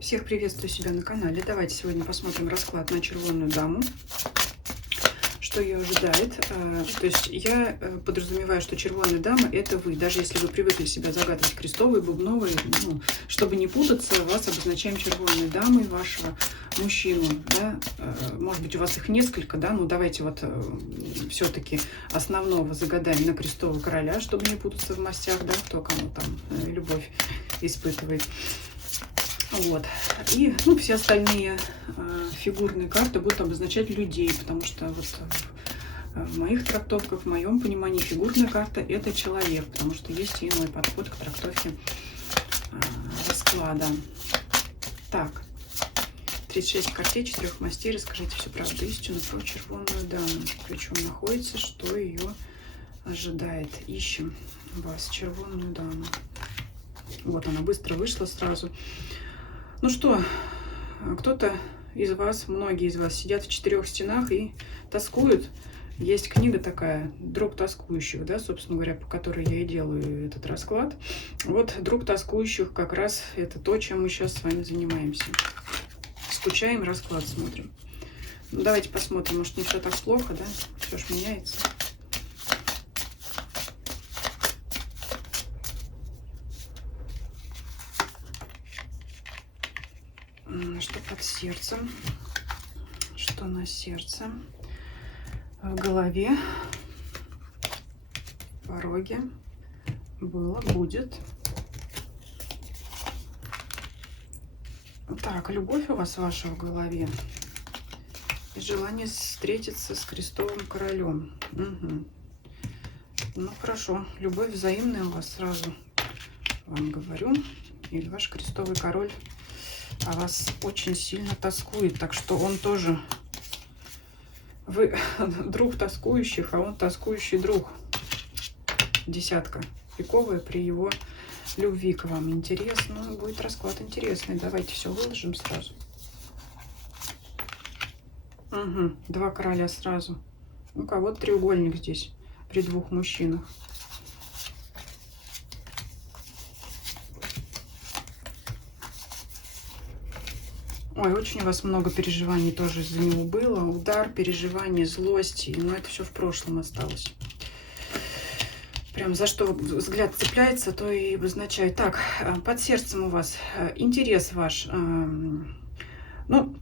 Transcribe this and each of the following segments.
Всех приветствую себя на канале. Давайте сегодня посмотрим расклад на червонную даму. Что ее ожидает. То есть я подразумеваю, что червонная дама — это вы. Даже если вы привыкли себя загадывать крестовые, бубновые, ну, чтобы не путаться, вас обозначаем червонной дамой, вашего мужчину. Да? Может быть, у вас их несколько, да? Ну, давайте вот все-таки основного загадаем на крестового короля, чтобы не путаться в мастях, да, кто кому там любовь испытывает. Вот. И все остальные фигурные карты будут обозначать людей, потому что вот в моих трактовках, в моем понимании, фигурная карта — это человек, потому что есть иной подход к трактовке расклада. Так, 36 картей, 4 мастей. Расскажите всю правду, истину про червонную даму. Причем находится, что ее ожидает. Ищем вас, червонную даму. Вот она быстро вышла сразу. Ну что, кто-то из вас, многие из вас сидят в 4 стенах и тоскуют. Есть книга такая «Друг тоскующих», да, собственно говоря, по которой я и делаю этот расклад. Вот «Друг тоскующих» как раз это то, чем мы сейчас с вами занимаемся. Скучаем, расклад смотрим. Ну, давайте посмотрим, может, не все так плохо, да, все ж меняется. Что под сердцем, что на сердце, в голове, в пороге, было, будет. Так, любовь у вас ваша в голове и желание встретиться с крестовым королем. Угу. Ну хорошо, любовь взаимная у вас, сразу вам говорю. Или ваш крестовый король о вас очень сильно тоскует, так что он тоже, вы друг тоскующих, а он тоскующий друг. Десятка пиковая при его любви к вам. Интересно, будет расклад интересный. Давайте все выложим сразу. Угу, 2 короля сразу. У кого-то треугольник здесь при 2 мужчинах. Ой, очень у вас много переживаний тоже из-за него было. Удар, переживания, злость. Но это все в прошлом осталось. Прям за что взгляд цепляется, то и обозначает. Так, под сердцем у вас интерес ваш. Ну,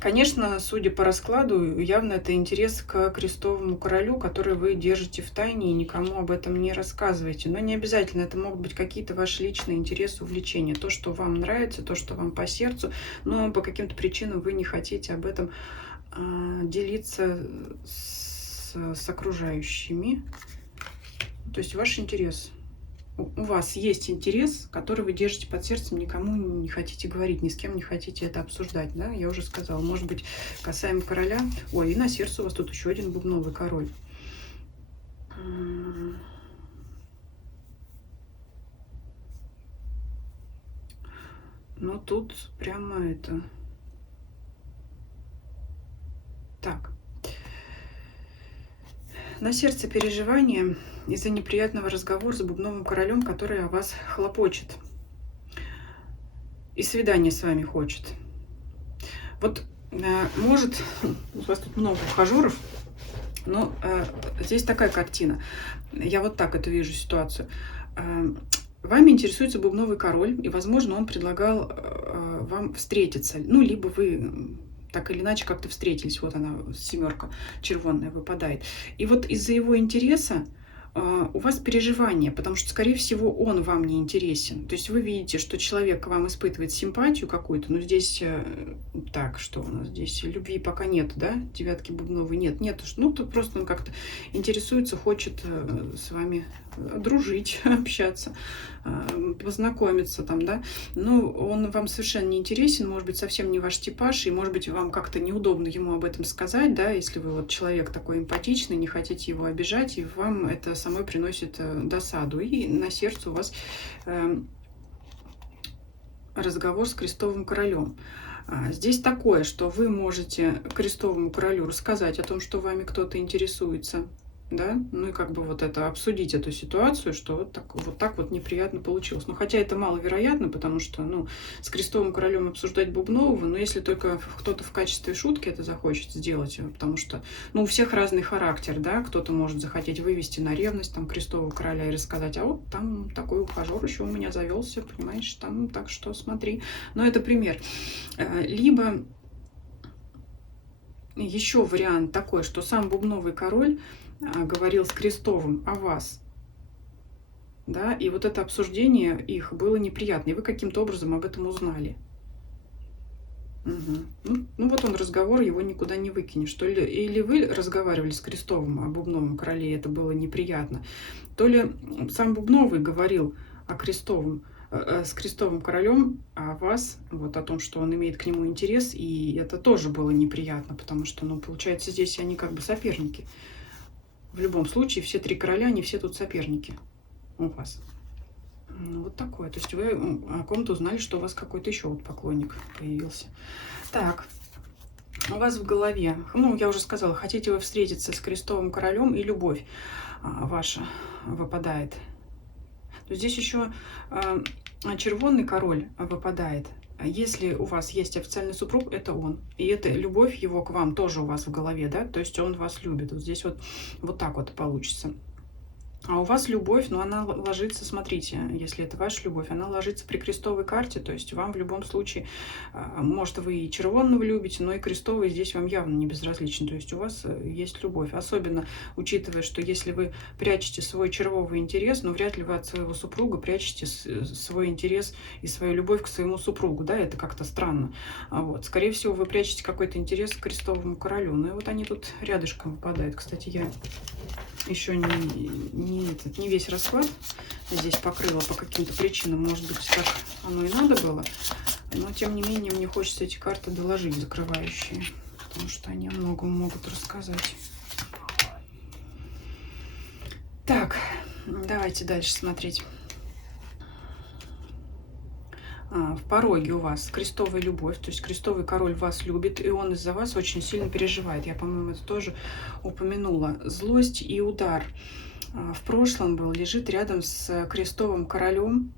конечно, судя по раскладу, явно это интерес к крестовому королю, который вы держите в тайне и никому об этом не рассказываете. Но не обязательно, это могут быть какие-то ваши личные интересы, увлечения. То, что вам нравится, то, что вам по сердцу, но по каким-то причинам вы не хотите об этом делиться с окружающими. То есть ваш интерес. У вас есть интерес, который вы держите под сердцем, никому не хотите говорить, ни с кем не хотите это обсуждать, да, я уже сказала. Может быть, касаемо короля. Ой, и на сердце у вас тут еще один бубновый король. Ну, тут прямо это... Так. На сердце переживания из-за неприятного разговора с бубновым королем, который о вас хлопочет. И свидание с вами хочет. Вот, может, у вас тут много ухажеров, но здесь такая картина. Я вот так это вижу ситуацию. Вами интересуется бубновый король, и, возможно, он предлагал вам встретиться. Ну, либо вы так или иначе как-то встретились. Вот она, 7 червонная выпадает. И вот из-за его интереса у вас переживания, потому что, скорее всего, он вам не интересен. То есть вы видите, что человек к вам испытывает симпатию какую-то, но здесь, так, что у нас здесь, любви пока нет, да, 9 бубновой нет, ну, тут просто он как-то интересуется, хочет с вами дружить, общаться, познакомиться там, да, но он вам совершенно не интересен, может быть, совсем не ваш типаж, и, может быть, вам как-то неудобно ему об этом сказать, да, если вы вот человек такой эмпатичный, не хотите его обижать, и вам это самой приносит досаду, и на сердце у вас разговор с крестовым королем. Здесь такое, что вы можете крестовому королю рассказать о том, что вами кто-то интересуется, да, ну и как бы вот это обсудить эту ситуацию, что вот так вот неприятно получилось. Ну, хотя это маловероятно, потому что, ну, с крестовым королем обсуждать Бубнового, но если только кто-то в качестве шутки это захочет сделать, потому что, ну, у всех разный характер, да, кто-то может захотеть вывести на ревность там крестового короля и рассказать, а вот там такой ухажер еще у меня завелся, понимаешь, там, так что смотри. Но это пример. Либо еще вариант такой, что сам Бубновый король говорил с Крестовым о вас, да, и вот это обсуждение их было неприятно, и вы каким-то образом об этом узнали. Мгм. Ну вот он разговор, его никуда не выкинешь. То ли, или вы разговаривали с Крестовым о Бубновом короле, и это было неприятно, то ли сам Бубновый говорил о Крестовом, с Крестовым королем, о вас, вот о том, что он имеет к нему интерес, и это тоже было неприятно, потому что, ну, получается, здесь они как бы соперники. В любом случае, все три короля, они все тут соперники у вас. Ну, вот такое. То есть вы о ком-то узнали, что у вас какой-то еще вот поклонник появился. Так, у вас в голове, ну, я уже сказала, хотите вы встретиться с Крестовым королем, и любовь ваша выпадает. То здесь еще червонный король выпадает. Если у вас есть официальный супруг, это он. И это любовь его к вам тоже у вас в голове, да? То есть он вас любит. Вот здесь вот так вот получится. А у вас любовь, но она ложится, смотрите, если это ваша любовь, она ложится при крестовой карте, то есть вам в любом случае, может, вы и червонного любите, но и крестовый здесь вам явно не безразличен, то есть у вас есть любовь. Особенно учитывая, что если вы прячете свой червовый интерес, но вряд ли вы от своего супруга прячете свой интерес и свою любовь к своему супругу, да, это как-то странно. Вот. Скорее всего, вы прячете какой-то интерес к крестовому королю, ну и вот они тут рядышком выпадают. Кстати, я еще не весь расклад здесь покрыла по каким-то причинам. Может быть, так оно и надо было. Но, тем не менее, мне хочется эти карты доложить, закрывающие. Потому что они о многом могут рассказать. Так, давайте дальше смотреть. В пороге у вас крестовая любовь, то есть крестовый король вас любит, и он из-за вас очень сильно переживает. Я, по-моему, это тоже упомянула. Злость и удар в прошлом был, лежит рядом с крестовым королем.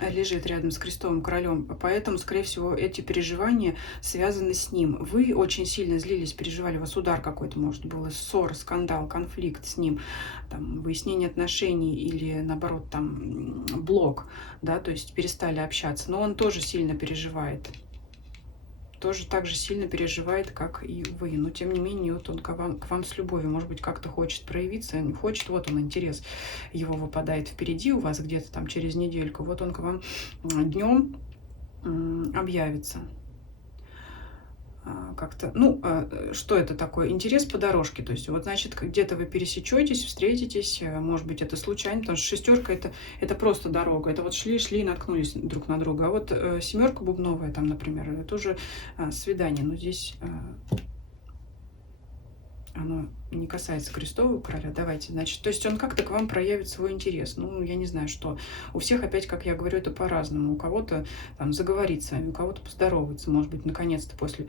Лежит рядом с крестовым королем, поэтому, скорее всего, эти переживания связаны с ним. Вы очень сильно злились, переживали, у вас удар какой-то, может, был, ссор, скандал, конфликт с ним, там, выяснение отношений или, наоборот, там, блок, да, то есть перестали общаться. Но он тоже сильно переживает. Тоже так же сильно переживает, как и вы. Но, тем не менее, вот он к вам с любовью, может быть, как-то хочет проявиться, не хочет, вот он, интерес его выпадает впереди у вас где-то там через недельку, вот он к вам днем объявится. Как-то, ну, что это такое? Интерес по дорожке, то есть, вот, значит, где-то вы пересечетесь, встретитесь, может быть, это случайно, потому что шестерка это просто дорога, это вот шли, наткнулись друг на друга, а вот семерка бубновая, там, например, это уже свидание, но здесь оно не касается крестового короля. Давайте, значит, то есть он как-то к вам проявит свой интерес. Ну, я не знаю, что. У всех, опять, как я говорю, это по-разному. У кого-то там заговорит с вами, у кого-то поздоровается, может быть, наконец-то после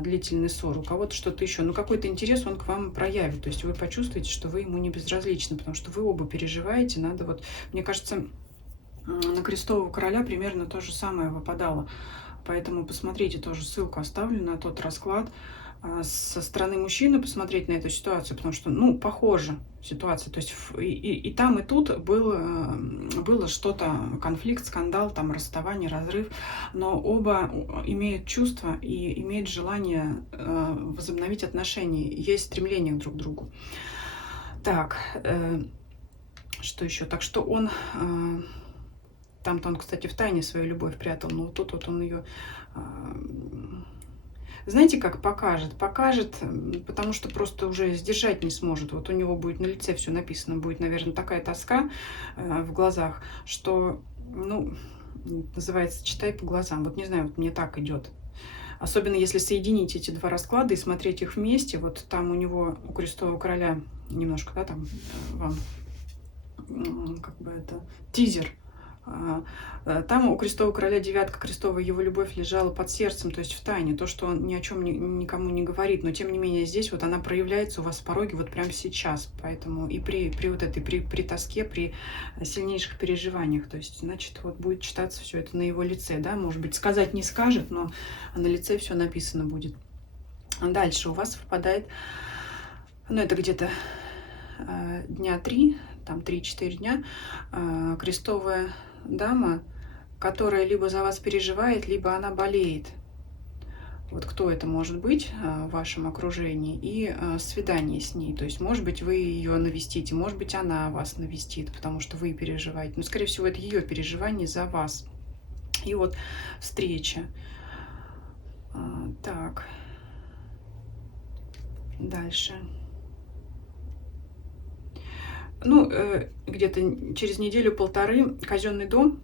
длительной ссоры, у кого-то что-то еще. Но какой-то интерес он к вам проявит. То есть вы почувствуете, что вы ему не безразличны, потому что вы оба переживаете. Надо вот, мне кажется, на крестового короля примерно то же самое выпадало. Поэтому посмотрите, тоже ссылку оставлю на тот расклад. Со стороны мужчины посмотреть на эту ситуацию, потому что, ну, похожа ситуация. То есть и там, и тут было что-то, конфликт, скандал, там, расставание, разрыв, но оба имеют чувства и имеют желание возобновить отношения, есть стремление друг к другу. Так, что еще? Так что он... Там-то он, кстати, в тайне свою любовь прятал, но тут вот он ее... Знаете, как покажет? Покажет, потому что просто уже сдержать не сможет. Вот у него будет на лице все написано, будет, наверное, такая тоска в глазах, что, ну, называется, читай по глазам. Вот не знаю, вот мне так идет. Особенно если соединить эти два расклада и смотреть их вместе. Вот там у него, у крестового короля, немножко, да, там вам, как бы это, тизер Там у крестового короля девятка крестовая, его любовь лежала под сердцем, то есть в тайне, то, что он ни о чем никому не говорит, но тем не менее здесь вот она проявляется у вас в пороге вот прямо сейчас, поэтому и при вот этой, при тоске, при сильнейших переживаниях, то есть, значит, вот будет читаться все это на его лице, да, может быть, сказать не скажет, но на лице все написано будет. Дальше у вас выпадает, ну, это где-то дня 3, там 3-4 дня, крестовая дама, которая либо за вас переживает, либо она болеет. Вот кто это может быть в вашем окружении, и свидание с ней. То есть, может быть, вы ее навестите, может быть, она вас навестит, потому что вы переживаете. Но, скорее всего, это ее переживание за вас. И вот встреча. Так. Дальше. Ну, где-то через неделю-полторы казенный дом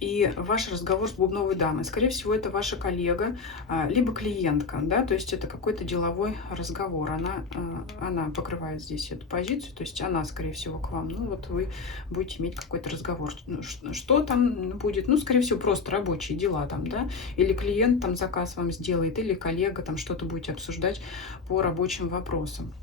и ваш разговор с бубновой дамой. Скорее всего, это ваша коллега, либо клиентка, да, то есть это какой-то деловой разговор. Она покрывает здесь эту позицию, то есть она, скорее всего, к вам. Ну, вот вы будете иметь какой-то разговор. Что там будет? Ну, скорее всего, просто рабочие дела там, да, или клиент там заказ вам сделает, или коллега там что-то будете обсуждать по рабочим вопросам.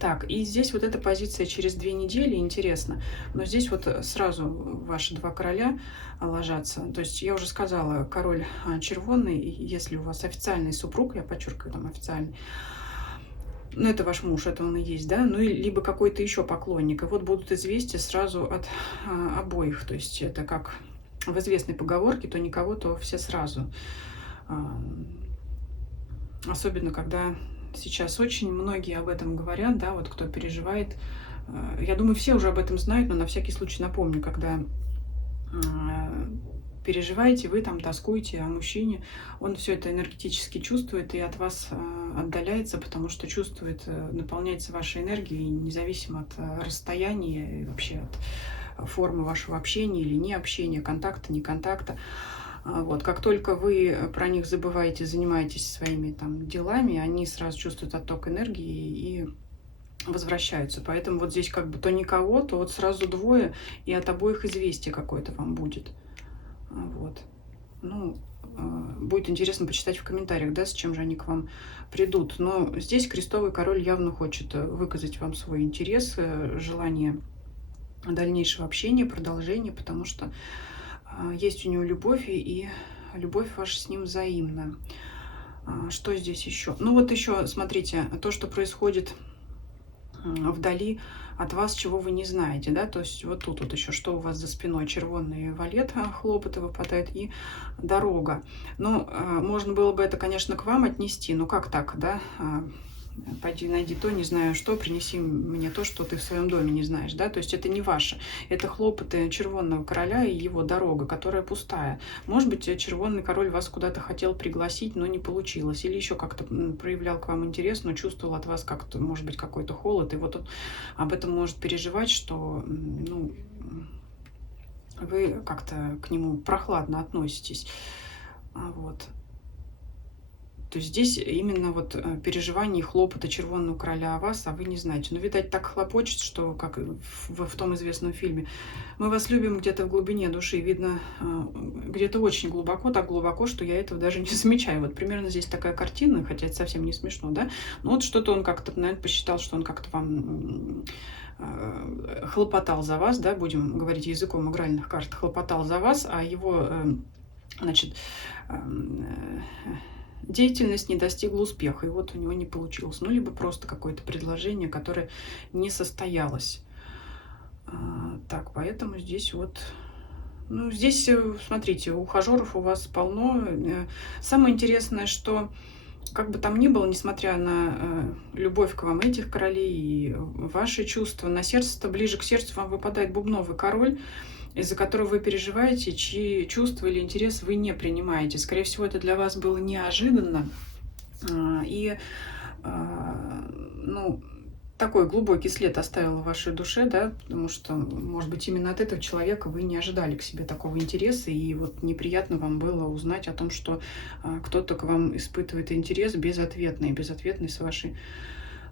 Так, и здесь вот эта позиция через 2 недели, интересно, но здесь вот сразу ваши 2 короля ложатся. То есть я уже сказала, король червонный, если у вас официальный супруг, я подчеркиваю, там официальный, ну это ваш муж, это он и есть, да, ну и либо какой-то еще поклонник. И вот будут известия сразу от обоих, то есть это как в известной поговорке, то никого, то все сразу. Особенно, когда сейчас очень многие об этом говорят, да, вот кто переживает. Я думаю, все уже об этом знают, но на всякий случай напомню, когда переживаете, вы там тоскуете о мужчине, он все это энергетически чувствует и от вас отдаляется, потому что чувствует, наполняется вашей энергией, независимо от расстояния и вообще от формы вашего общения или не общения, контакта, не контакта. Вот, как только вы про них забываете, занимаетесь своими там делами, они сразу чувствуют отток энергии и возвращаются. Поэтому вот здесь как бы то никого, то вот сразу двое, и от обоих известие какое-то вам будет. Вот. Ну, будет интересно почитать в комментариях, да, с чем же они к вам придут. Но здесь крестовый король явно хочет выказать вам свой интерес, желание дальнейшего общения, продолжения, потому что есть у него любовь, и любовь ваша с ним взаимна. Что здесь еще? Ну вот еще, смотрите, то, что происходит вдали от вас, чего вы не знаете, да, то есть вот тут вот еще, что у вас за спиной, червонный валет, хлопоты выпадает, и дорога. Ну, можно было бы это, конечно, к вам отнести, но как так, да, пойди найди то, не знаю что, принеси мне то, что ты в своем доме не знаешь, да, то есть это не ваше, это хлопоты червонного короля и его дорога, которая пустая. Может быть, червонный король вас куда-то хотел пригласить, но не получилось, или еще как-то проявлял к вам интерес, но чувствовал от вас как-то, может быть, какой-то холод, и вот он об этом может переживать, что, ну, вы как-то к нему прохладно относитесь, вот. То есть здесь именно вот переживание и хлопота червонного короля о вас, а вы не знаете. Но, видать, так хлопочет, что, как в том известном фильме, мы вас любим где-то в глубине души. Видно, где-то очень глубоко, так глубоко, что я этого даже не замечаю. Вот примерно здесь такая картина, хотя это совсем не смешно, да? Но вот что-то он как-то, наверное, посчитал, что он как-то вам хлопотал за вас, да, будем говорить языком игральных карт, хлопотал за вас, а его, значит, деятельность не достигла успеха, и вот у него не получилось. Ну, либо просто какое-то предложение, которое не состоялось. Так, поэтому здесь вот... Ну, здесь, смотрите, ухажеров у вас полно. Самое интересное, что как бы там ни было, несмотря на любовь к вам этих королей и ваши чувства, на сердце-то, ближе к сердцу вам выпадает бубновый король, из-за которого вы переживаете, чьи чувства или интерес вы не принимаете. Скорее всего, это для вас было неожиданно. И, ну, такой глубокий след оставил в вашей душе, да, потому что, может быть, именно от этого человека вы не ожидали к себе такого интереса, и вот неприятно вам было узнать о том, что кто-то к вам испытывает интерес безответный с вашей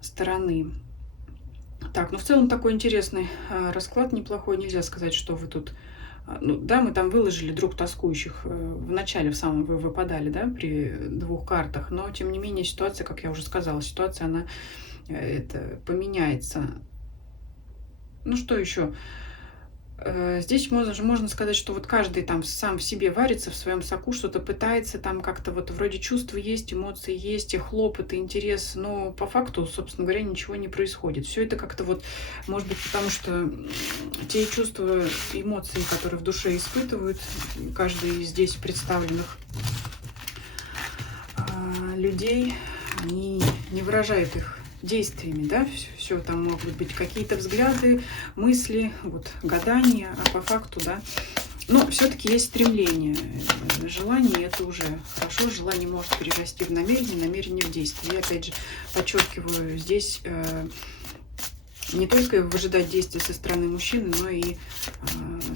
стороны. Так, ну в целом такой интересный расклад, неплохой. Нельзя сказать, что вы тут Ну, да, мы там выложили друг тоскующих в начале, в самом вы выпадали, да, при двух картах, но, тем не менее, ситуация, как я уже сказала, ситуация, она это поменяется. Ну, что еще? Здесь можно сказать, что вот каждый там сам в себе варится, в своем соку, что-то пытается, там как-то вот вроде чувства есть, эмоции есть, и хлопоты, интерес, но по факту, собственно говоря, ничего не происходит. Все это как-то вот, может быть, потому что те чувства, эмоции, которые в душе испытывают, каждый из здесь представленных людей, они не выражают их действиями, да, все там могут быть какие-то взгляды, мысли, вот, гадания, а по факту, да, но все-таки есть стремление, желание, это уже хорошо, желание может перерасти в намерение, намерение в действие. Я опять же подчеркиваю, здесь не только выжидать действия со стороны мужчины, но и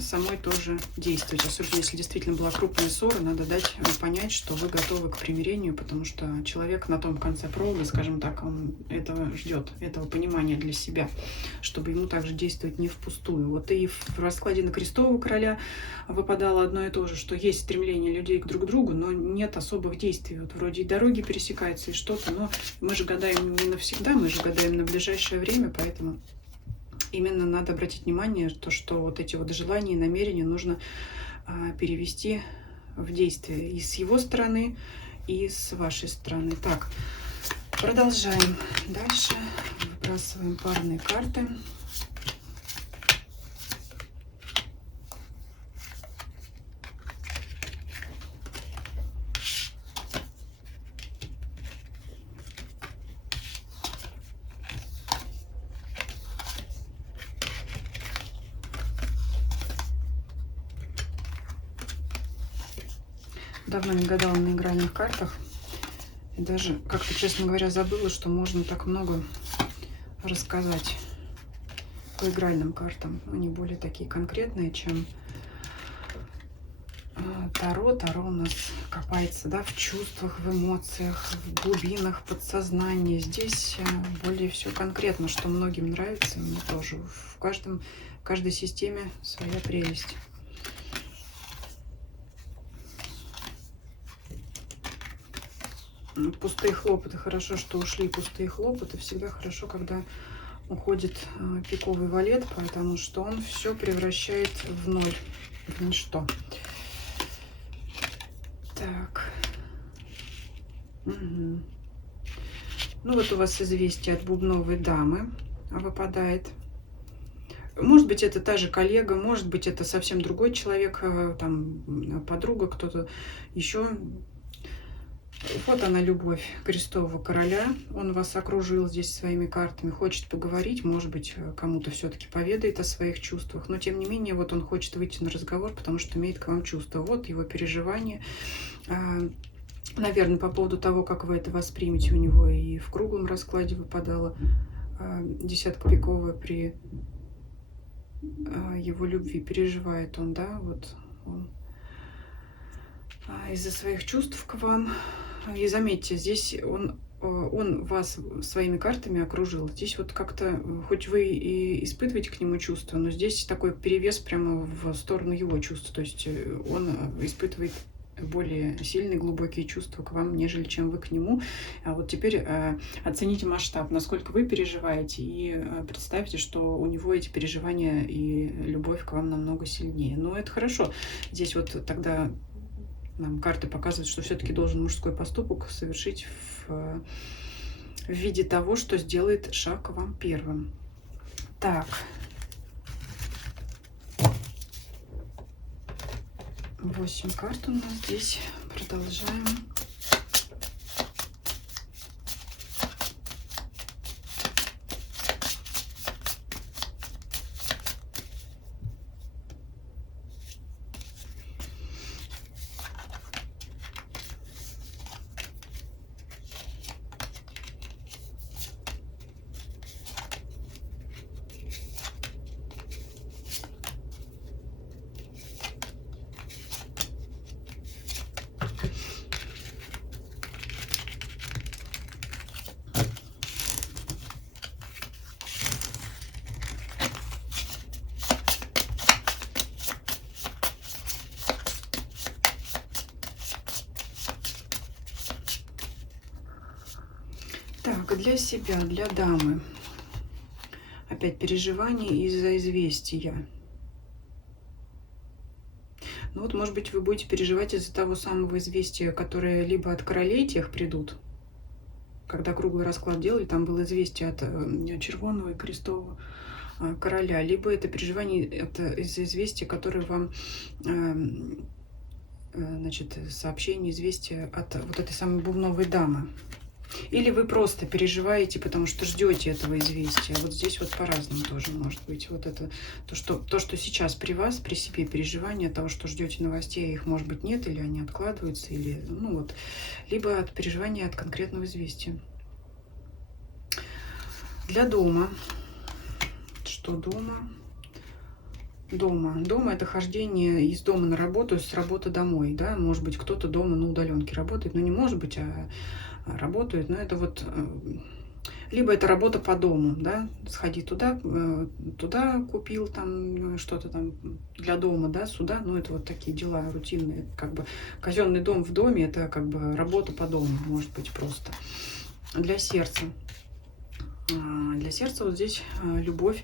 самой тоже действовать. Особенно если действительно была крупная ссора, надо дать понять, что вы готовы к примирению, потому что человек на том конце провода, скажем так, он этого ждет, этого понимания для себя, чтобы ему также действовать не впустую. Вот и в раскладе на крестового короля выпадало одно и то же, что есть стремление людей к друг другу, но нет особых действий. Вот вроде и дороги пересекаются, и что-то, но мы же гадаем не навсегда, мы же гадаем на ближайшее время, поэтому именно надо обратить внимание, то, что вот эти вот желания и намерения нужно перевести в действие и с его стороны, и с вашей стороны. Так, продолжаем. Дальше выбрасываем парные карты. Давно не гадала на игральных картах. И даже, как-то, честно говоря, забыла, что можно так много рассказать по игральным картам. Они более такие конкретные, чем Таро. Таро у нас копается, да, в чувствах, в эмоциях, в глубинах подсознания. Здесь более все конкретно, что многим нравится, мне тоже. В каждой системе своя прелесть. Пустые хлопоты. Хорошо, что ушли пустые хлопоты. Всегда хорошо, когда уходит пиковый валет, потому что он все превращает в ноль, в ничто. Так. Угу. Ну вот у вас известие от бубновой дамы выпадает. Может быть, это та же коллега, может быть, это совсем другой человек, там подруга, кто-то еще. Вот она, любовь крестового короля. Он вас окружил здесь своими картами, хочет поговорить, может быть, кому-то все-таки поведает о своих чувствах. Но, тем не менее, вот он хочет выйти на разговор, потому что имеет к вам чувства. Вот его переживания. Наверное, по поводу того, как вы это воспримете, у него и в круглом раскладе выпадала десятка пиковая при его любви. Переживает он, да, вот он из-за своих чувств к вам. И заметьте, здесь он вас своими картами окружил. Здесь вот как-то, хоть вы и испытываете к нему чувства, но здесь такой перевес прямо в сторону его чувств. То есть он испытывает более сильные, глубокие чувства к вам, нежели чем вы к нему. А вот теперь оцените масштаб, насколько вы переживаете, и представьте, что у него эти переживания и любовь к вам намного сильнее. Но это хорошо. Здесь вот тогда нам карты показывают, что все-таки должен мужской поступок совершить в виде того, что сделает шаг к вам первым. Так. 8 карт у нас здесь. Продолжаем. Так, для себя, для дамы. Опять переживания из-за известия. Ну вот, может быть, вы будете переживать из-за того самого известия, которое либо от королей тех придут, когда круглый расклад делали, там было известие от червонного и крестового короля, либо это переживание из-за известия, которое вам, значит, сообщение, известие от вот этой самой бубновой дамы. Или вы просто переживаете, потому что ждете этого известия. Вот здесь вот по-разному тоже может быть. Вот это то, что сейчас при вас, при себе переживание того, что ждете новостей, их может быть нет, или они откладываются, или ну вот, либо от переживания от конкретного известия. Для дома. Что дома? Дома это хождение из дома на работу, с работы домой, да, может быть, кто-то дома на удаленке работает, но не может быть, а работают, но это вот либо это работа по дому, да, сходи туда купил там что-то там для дома, да, сюда, ну это вот такие дела рутинные, как бы казенный дом в доме, это как бы работа по дому, может быть, просто. Для сердца вот здесь любовь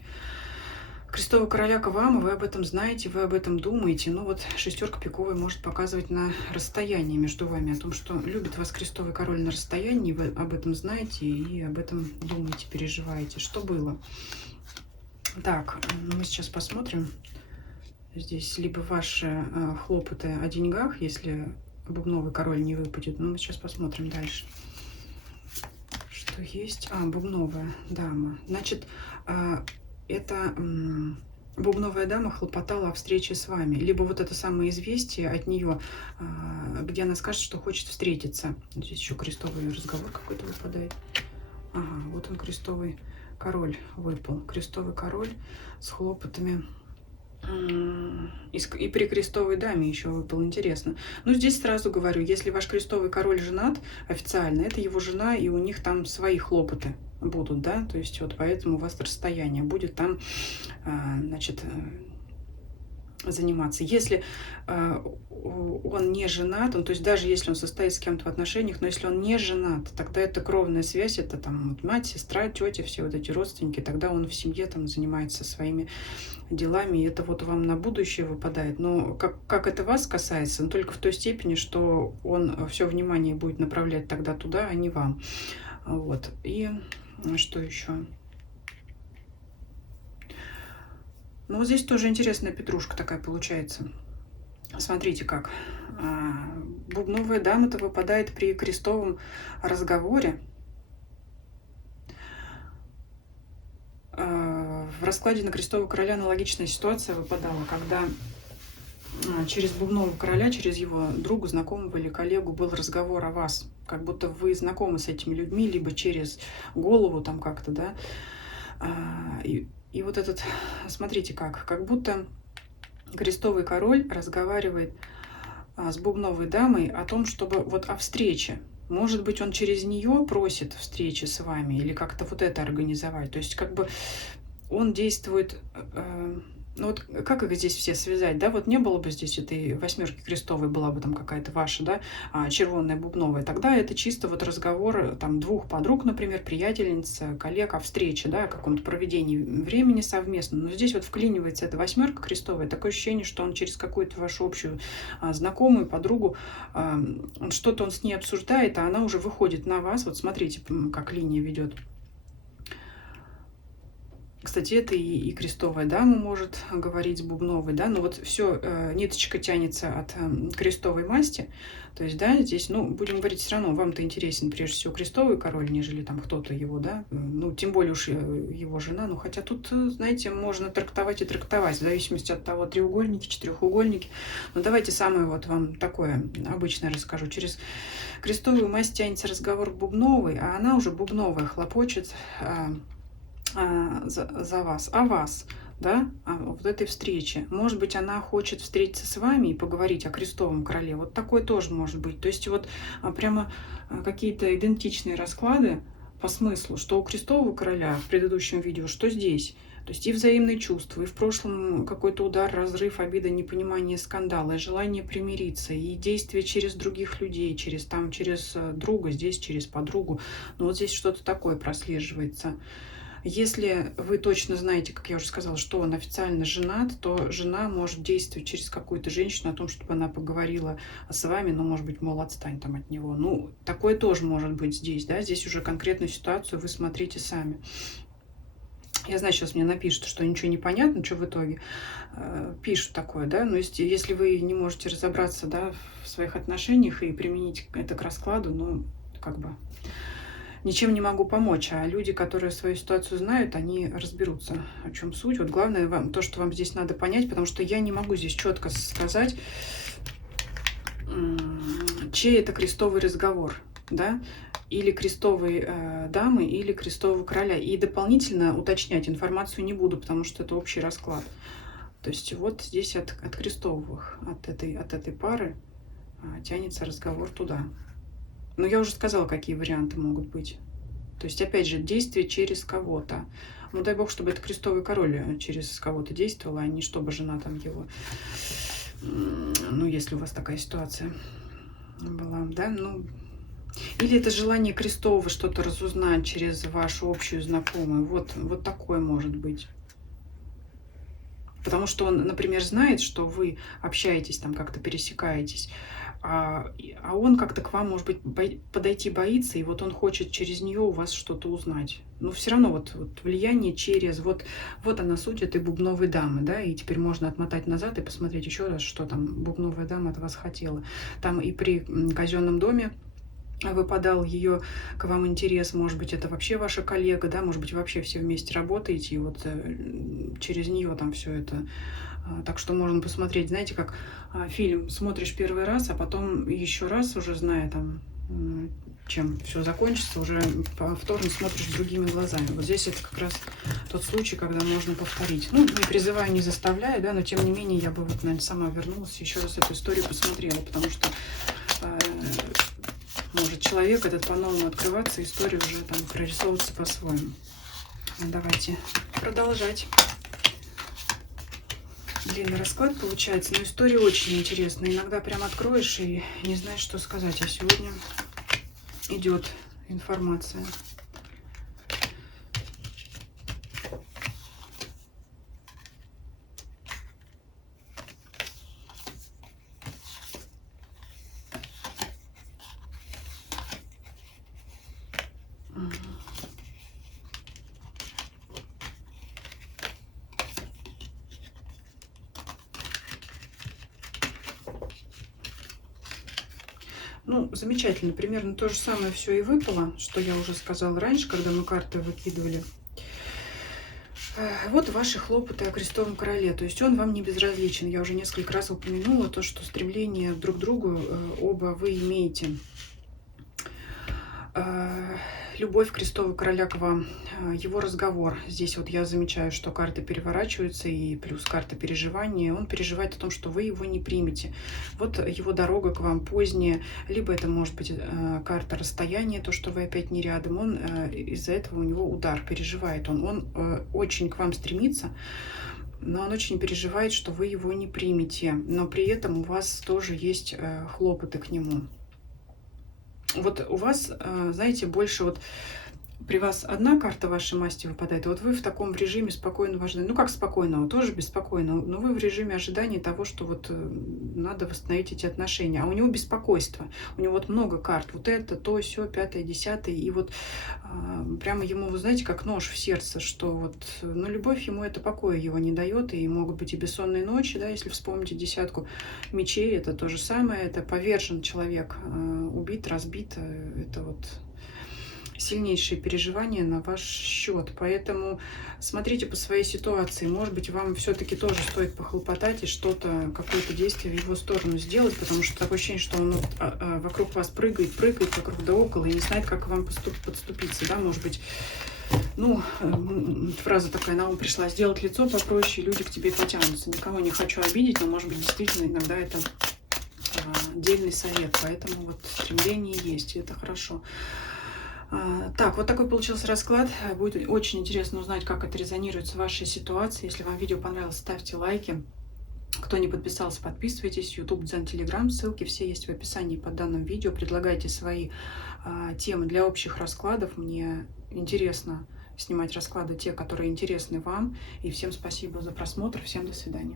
Крестового короля к вам, вы об этом знаете, вы об этом думаете. Ну вот шестерка пиковой может показывать на расстоянии между вами, о том, что любит вас Крестовый король на расстоянии, вы об этом знаете и об этом думаете, переживаете. Что было? Так, мы сейчас посмотрим. Здесь либо ваши хлопоты о деньгах, если бубновый король не выпадет. Но мы сейчас посмотрим дальше. Что есть? Бубновая дама. Значит, это бубновая дама хлопотала о встрече с вами. Либо вот это самое известие от нее, где она скажет, что хочет встретиться. Здесь еще крестовый разговор какой-то выпадает. Ага, вот он, крестовый король выпал. Крестовый король с хлопотами. И при крестовой даме еще выпал, интересно. Ну, здесь сразу говорю, если ваш крестовый король женат официально, это его жена, и у них там свои хлопоты будут, да, то есть вот поэтому у вас расстояние будет там, значит, заниматься. Если он не женат, то есть даже если он состоит с кем-то в отношениях, но если он не женат, тогда это кровная связь, это там вот мать, сестра, тетя, все вот эти родственники, тогда он в семье там занимается своими делами, и это вот вам на будущее выпадает. Но как это вас касается, но только в той степени, что он все внимание будет направлять тогда туда, а не вам. Вот. И что еще? Ну, вот здесь тоже интересная петрушка такая получается. Смотрите как. Бубновая дама-то выпадает при крестовом разговоре. В раскладе на крестового короля аналогичная ситуация выпадала, когда через бубнового короля, через его друга, знакомого или коллегу был разговор о вас. Как будто вы знакомы с этими людьми, либо через голову там как-то, да. И вот этот, смотрите как будто крестовый король разговаривает с бубновой дамой о том, чтобы вот о встрече. Может быть, он через нее просит встречи с вами или как-то вот это организовать. То есть как бы он действует... Ну вот как их здесь все связать, да, вот не было бы здесь этой восьмерки крестовой, была бы там какая-то ваша, да, червонная бубновая, тогда это чисто вот разговор там двух подруг, например, приятельниц, коллег о встрече, да, о каком-то проведении времени совместно, но здесь вот вклинивается эта восьмерка крестовая, такое ощущение, что он через какую-то вашу общую знакомую, подругу, что-то он с ней обсуждает, а она уже выходит на вас, вот смотрите, как линия ведет. Кстати, это и крестовая дама может говорить с бубновой, да, но вот все, ниточка тянется от крестовой масти, то есть, да, здесь, ну, будем говорить, все равно вам-то интересен прежде всего крестовый король, нежели там кто-то его, да, ну, тем более уж его жена, ну, хотя тут, знаете, можно трактовать и трактовать, в зависимости от того, треугольники, четырехугольники, но давайте самое вот вам такое обычное расскажу. Через крестовую масть тянется разговор бубновый, а она уже бубновая хлопочет за вас, о вас, да, вот этой встрече. Может быть, она хочет встретиться с вами и поговорить о крестовом короле. Вот такое тоже может быть. То есть вот прямо какие-то идентичные расклады по смыслу, что у крестового короля в предыдущем видео, что здесь. То есть и взаимные чувства, и в прошлом какой-то удар, разрыв, обида, непонимание, скандал, и желание примириться, и действия через других людей, через друга, здесь через подругу. Но вот здесь что-то такое прослеживается. Если вы точно знаете, как я уже сказала, что он официально женат, то жена может действовать через какую-то женщину о том, чтобы она поговорила с вами, ну, может быть, мол, отстань там от него. Ну, такое тоже может быть здесь, да, здесь уже конкретную ситуацию вы смотрите сами. Я знаю, сейчас мне напишут, что ничего не понятно, что в итоге. Пишут такое, да, но если вы не можете разобраться, да, в своих отношениях и применить это к раскладу, ну, как бы ничем не могу помочь. А люди, которые свою ситуацию знают, они разберутся, о чем суть. Вот главное вам то, что вам здесь надо понять, потому что я не могу здесь четко сказать, чей это крестовый разговор, да, или крестовой дамы, или крестового короля. И дополнительно уточнять информацию не буду, потому что это общий расклад. То есть вот здесь от крестовых, от этой пары тянется разговор туда. Но я уже сказала, какие варианты могут быть. То есть, опять же, действие через кого-то. Ну, дай бог, чтобы это крестовый король через кого-то действовал, а не чтобы жена там его... Ну, если у вас такая ситуация была, да, ну... Или это желание крестового что-то разузнать через вашу общую знакомую. Вот такое может быть. Потому что он, например, знает, что вы общаетесь, там как-то пересекаетесь, а он как-то к вам, может быть, подойти боится, и вот он хочет через нее у вас что-то узнать. Но все равно вот влияние через... Вот она суть этой бубновой дамы, да, и теперь можно отмотать назад и посмотреть еще раз, что там бубновая дама от вас хотела. Там и при казенном доме выпадал ее к вам интерес, может быть, это вообще ваша коллега, да, может быть, вообще все вместе работаете, и вот через нее там все это. Так что можно посмотреть, знаете, как фильм смотришь первый раз, а потом еще раз, уже зная там, чем все закончится, уже повторно смотришь другими глазами. Вот здесь это как раз тот случай, когда можно повторить. Ну, не призываю, не заставляю, да, но тем не менее я бы, вот, наверное, сама вернулась, еще раз эту историю посмотрела, потому что может человек этот по-новому открываться, история уже там прорисовываться по-своему. Давайте продолжать. Длинный расклад получается, но история очень интересная. Иногда прям откроешь и не знаешь, что сказать. А сегодня идет информация. Ну, замечательно. Примерно то же самое все и выпало, что я уже сказала раньше, когда мы карты выкидывали. Вот ваши хлопоты о крестовом короле. То есть он вам не безразличен. Я уже несколько раз упомянула то, что стремление друг к другу оба вы имеете. Любовь крестового короля к вам, его разговор. Здесь вот я замечаю, что карты переворачиваются, и плюс карта переживания. Он переживает о том, что вы его не примете. Вот его дорога к вам поздняя, либо это может быть карта расстояния, то, что вы опять не рядом. Он из-за этого у него удар, переживает он очень к вам стремится, но он очень переживает, что вы его не примете. Но при этом у вас тоже есть хлопоты к нему. Вот у вас, знаете, больше вот при вас одна карта вашей масти выпадает, и вот вы в таком режиме спокойного ожидания. Ну как спокойного, тоже беспокойно, но вы в режиме ожидания того, что вот надо восстановить эти отношения. А у него беспокойство, у него вот много карт, вот это, то, сё, пятое, десятое, и вот прямо ему, вы знаете, как нож в сердце, что вот, ну любовь ему это покоя его не дает, и могут быть и бессонные ночи, да, если вспомните десятку мечей, это то же самое, это повержен человек, убит, разбит, это вот сильнейшие переживания на ваш счет. Поэтому смотрите по своей ситуации. Может быть, вам все-таки тоже стоит похлопотать и что-то, какое-то действие в его сторону сделать, потому что такое ощущение, что он вокруг вас прыгает вокруг да около и не знает, как к вам подступиться. Да? Может быть, ну, фраза такая на ум пришла: сделать лицо попроще, люди к тебе потянутся. Никого не хочу обидеть, но, может быть, действительно иногда это отдельный совет. Поэтому вот стремление есть, и это хорошо. Так, вот такой получился расклад. Будет очень интересно узнать, как это резонирует с вашей ситуацией. Если вам видео понравилось, ставьте лайки. Кто не подписался, подписывайтесь. YouTube, Дзен, Telegram. Ссылки все есть в описании под данным видео. Предлагайте свои темы для общих раскладов. Мне интересно снимать расклады, те, которые интересны вам. И всем спасибо за просмотр. Всем до свидания.